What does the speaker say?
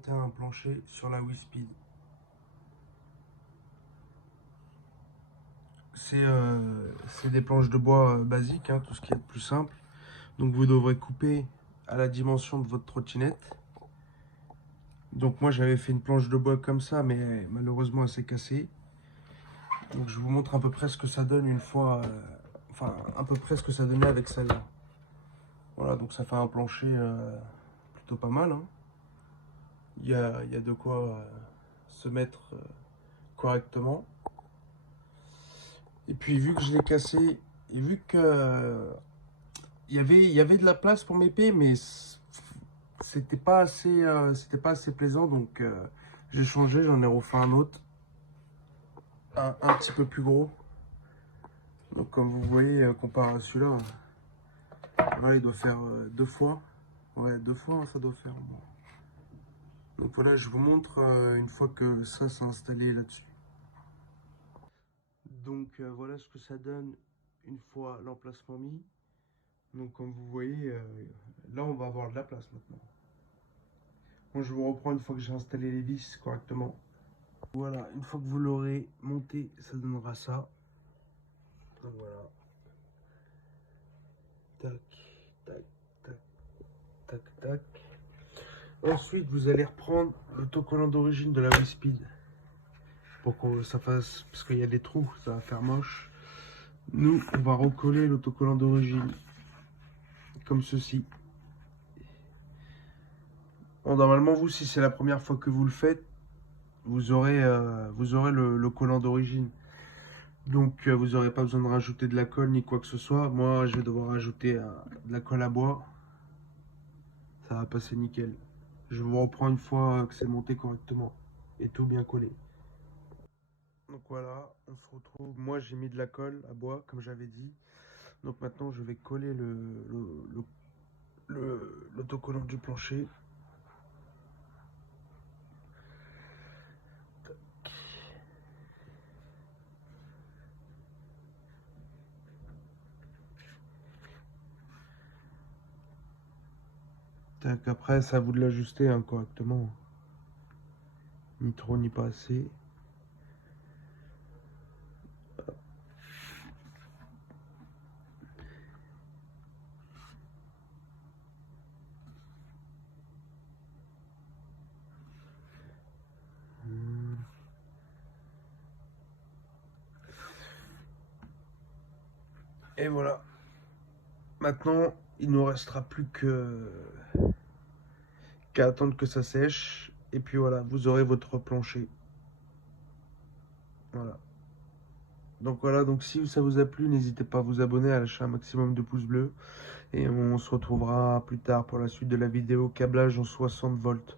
monter un plancher sur la WeSpeed. C'est des planches de bois basiques, hein, tout ce qui est le plus simple. Donc vous devrez couper à la dimension de votre trottinette. Donc moi j'avais fait une planche de bois comme ça, mais malheureusement elle s'est cassée. Donc je vous montre à peu près ce que ça donne une fois, enfin à peu près ce que ça donnait avec celle-là. Voilà, donc ça fait un plancher plutôt pas mal, hein. Il y a de quoi se mettre correctement. Et puis vu que je l'ai cassé, et vu que il y avait de la place pour mes pieds, mais c'était pas assez plaisant, donc j'ai changé, j'en ai refait un autre, un petit peu plus gros. Donc comme vous voyez, comparé à celui-là, voilà, il doit faire deux fois. Ouais, deux fois, hein, ça doit faire. Donc voilà, je vous montre une fois que ça s'est installé là-dessus. Donc voilà ce que ça donne une fois l'emplacement mis. Donc comme vous voyez, là on va avoir de la place maintenant. Bon, je vous reprends une fois que j'ai installé les vis correctement. Voilà, une fois que vous l'aurez monté, ça donnera ça. Donc voilà. Tac, tac, tac, tac, tac. Ensuite, vous allez reprendre l'autocollant d'origine de la WeSpeed pour que ça fasse, parce qu'il y a des trous, ça va faire moche. Nous, on va recoller l'autocollant d'origine comme ceci. Bon, normalement, vous, si c'est la première fois que vous le faites, vous aurez le collant d'origine. Donc, vous n'aurez pas besoin de rajouter de la colle ni quoi que ce soit. Moi, je vais devoir rajouter de la colle à bois. Ça va passer nickel. Je vous reprends une fois que c'est monté correctement et tout bien collé. Donc voilà, on se retrouve. Moi, j'ai mis de la colle à bois, comme j'avais dit. Donc maintenant, je vais coller l'autocollant du plancher. Tac, après, c'est à vous de l'ajuster hein, correctement. Ni trop, ni pas assez. Et voilà. Maintenant, il nous restera plus qu'à attendre que ça sèche. Et puis voilà, vous aurez votre plancher. Voilà. Donc voilà, donc si ça vous a plu, n'hésitez pas à vous abonner, à lâcher un maximum de pouces bleus. Et on se retrouvera plus tard pour la suite de la vidéo câblage en 60 volts.